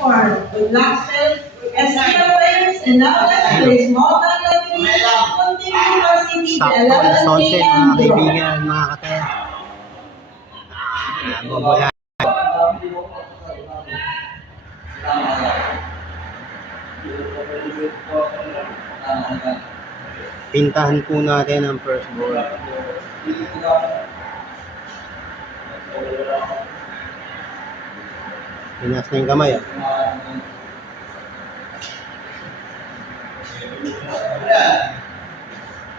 form with Knoxville SPL players and now let's play small penalty. Continue varsity to Sakto, alas 11 11, a.m. mga draw. kaibigan, mga kataya. Bobola. Pintahan po natin ang first ball. Pinas na yung kamay.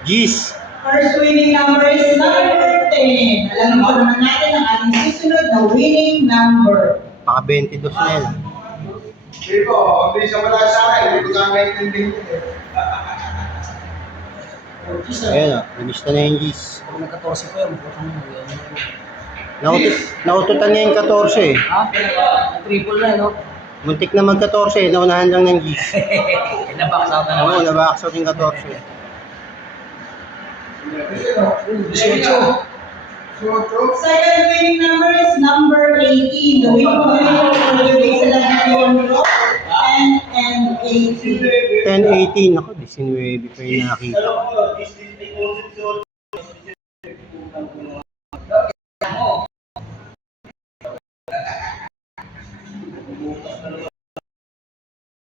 Gis! First winning number is number 10. Alam po naman natin ang ating susunod na winning number. Baka 22 na yan. Hindi po, hindi siya wala sa akin. Hindi ko sa akin naintindihan Ayan o, nilista na yung Gis. Nag-14 po yun. Naututan niya yung 14 eh. Ha? Triple na, no? Muntik na mag-14, naunahan lang ng Gis. Nabaksaw na Oo, naman. nabaksaw yung 14. 18. Second winning number is number 18. The winning combination for today is 10 and 18. 10-18, ako, 19 pa yung nakita ko.